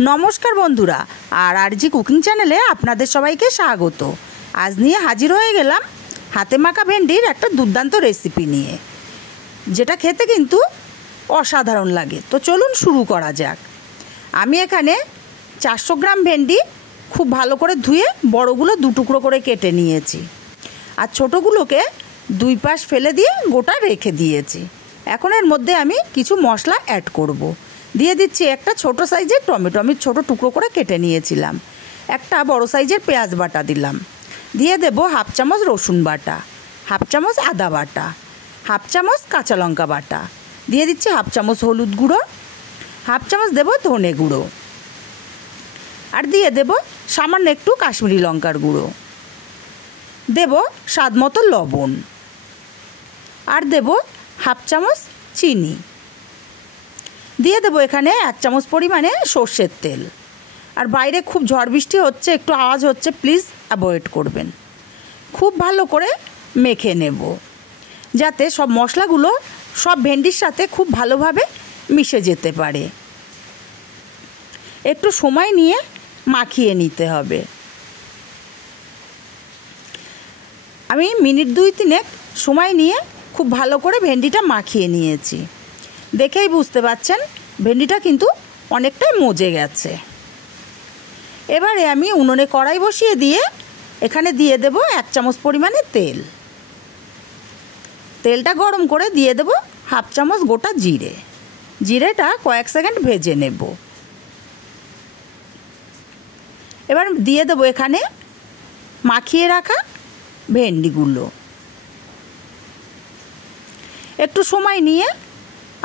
নমস্কার বন্ধুরা, আরজি কুকিং চ্যানেলে আপনাদের সবাইকে স্বাগত। আজ নিয়ে হাজির হয়ে গেলাম হাতে মাখা ভেন্ডির একটা দুর্দান্ত রেসিপি নিয়ে, যেটা খেতে কিন্তু অসাধারণ লাগে। তো চলুন শুরু করা যাক। আমি এখানে 400 গ্রাম ভেন্ডি খুব ভালো করে ধুয়ে বড়গুলো দু টুকরো করে কেটে নিয়েছি, আর ছোটোগুলোকে দুই পাশ ফেলে দিয়ে গোটা রেখে দিয়েছি। এখন এর মধ্যে আমি কিছু মশলা অ্যাড করব। দিয়ে দিচ্ছি একটা ছোট সাইজের টমেটো, আমি ছোটো টুকরো করে কেটে নিয়েছিলাম। একটা বড় সাইজের পেঁয়াজ বাটা দিলাম। দিয়ে দেব হাফ চামচ রসুন বাটা, হাফ চামচ আদা বাটা, হাফ চামচ কাঁচা লঙ্কা বাটা। দিয়ে দিচ্ছি হাফ চামচ হলুদ গুঁড়ো, হাফ চামচ দেব ধনে গুঁড়ো, আর দিয়ে দেব সামান্য একটু কাশ্মীরি লঙ্কার গুঁড়ো। দেব স্বাদ মতো লবণ, আর দেব হাফ চামচ চিনি। দিয়ে দেবো এখানে 1 চামচ পরিমাণে সর্ষের তেল। আর বাইরে খুব ঝড় বৃষ্টি হচ্ছে, একটু আওয়াজ হচ্ছে, প্লিজ অ্যাভয়েড করবেন। খুব ভালো করে মেখে নেব, যাতে সব মশলাগুলো সব ভেন্ডির সাথে খুব ভালোভাবে মিশে যেতে পারে। একটু সময় নিয়ে মাখিয়ে নিতে হবে। আমি মিনিট 2-3 সময় নিয়ে খুব ভালো করে ভেন্ডিটা মাখিয়ে নিয়েছি। দেখেই বুঝতে পারছেন ভেন্ডিটা কিন্তু অনেকটাই মজে গেছে। এবারে আমি উনুনে কড়াই বসিয়ে দিয়ে এখানে দিয়ে দেব 1 চামচ পরিমাণে তেল। তেলটা গরম করে দিয়ে দেব হাফ চামচ গোটা জিরে। জিরেটা কয়েক সেকেন্ড ভেজে নেব। এবার দিয়ে দেব এখানে মাখিয়ে রাখা ভেন্ডিগুলো। একটু সময় নিয়ে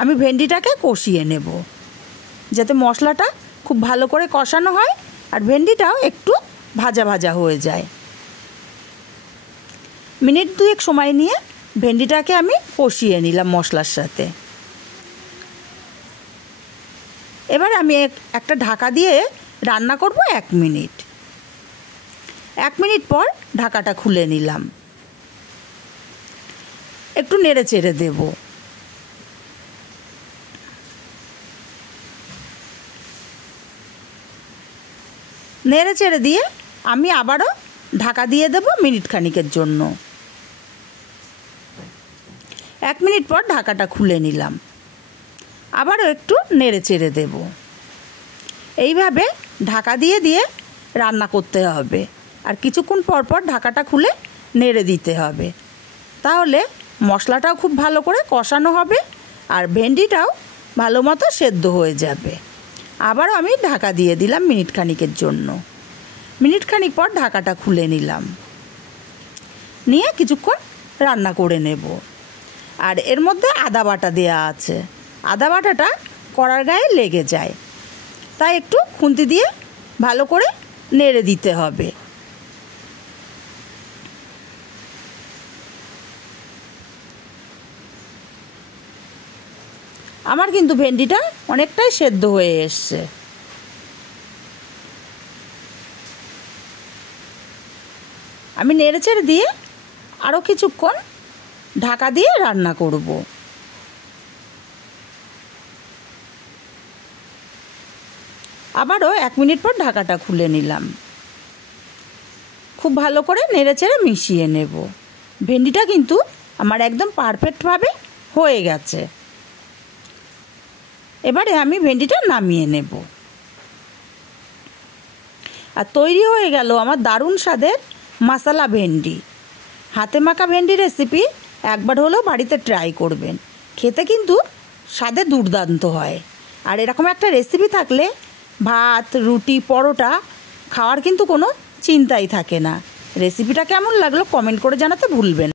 আমি ভেন্ডিটাকে কষিয়ে নেব, যাতে মশলাটা খুব ভালো করে কষানো হয় আর ভেন্ডিটাও একটু ভাজা ভাজা হয়ে যায়। মিনিট 2 সময় নিয়ে ভেন্ডিটাকে আমি কষিয়ে নিলাম মশলার সাথে। এবার আমি একটা ঢাকা দিয়ে রান্না করব 1 মিনিট। 1 মিনিট পর ঢাকাটা খুলে নিলাম। একটু নেড়ে চেড়ে দেব। নেড়ে চেড়ে দিয়ে আমি আবারও ঢাকা দিয়ে দেব মিনিট খানিকের জন্য। 1 মিনিট পর ঢাকাটা খুলে নিলাম। আবারও একটু নেড়ে চেড়ে দেব। এইভাবে ঢাকা দিয়ে দিয়ে রান্না করতে হবে, আর কিছুক্ষণ পর পর ঢাকাটা খুলে নেড়ে দিতে হবে। তাহলে মশলাটাও খুব ভালো করে কষানো হবে আর ভেন্ডিটাও ভালো মতো সেদ্ধ হয়ে যাবে। আবারও আমি ঢাকা দিয়ে দিলাম মিনিট খানিকের জন্য। মিনিট খানিক পর ঢাকাটা খুলে নিলাম, নিয়ে কিছুক্ষণ রান্না করে নেব। আর এর মধ্যে আদা বাটা দেওয়া আছে। আদা বাটাটা কড়ার গায়ে লেগে যায়, তাই একটু খুন্তি দিয়ে ভালো করে নেড়ে দিতে হবে। আমার কিন্তু ভেন্ডিটা অনেকটাই সেদ্ধ হয়ে এসছে। আমি নেড়েচেড়ে দিয়ে আরও কিছুক্ষণ ঢাকা দিয়ে রান্না করব। আবারও 1 মিনিট পর ঢাকাটা খুলে নিলাম। খুব ভালো করে নেড়েচেড়ে মিশিয়ে নেব। ভেন্ডিটা কিন্তু আমার একদম পারফেক্টভাবে হয়ে গেছে। এবারে আমি ভেন্ডিটা নামিয়ে নেব। আর তৈরি হয়ে গেল আমার দারুণ স্বাদের মশলা ভেন্ডি। হাতে মাখা ভেন্ডি রেসিপি একবার হলেও বাড়িতে ট্রাই করবেন, খেতে কিন্তু স্বাদে দুর্দান্ত হয়। আর এরকম একটা রেসিপি থাকলে ভাত, রুটি, পরোটা খাওয়ার কিন্তু কোনো চিন্তাই থাকে না। রেসিপিটা কেমন লাগলো কমেন্ট করে জানাতে ভুলবেন।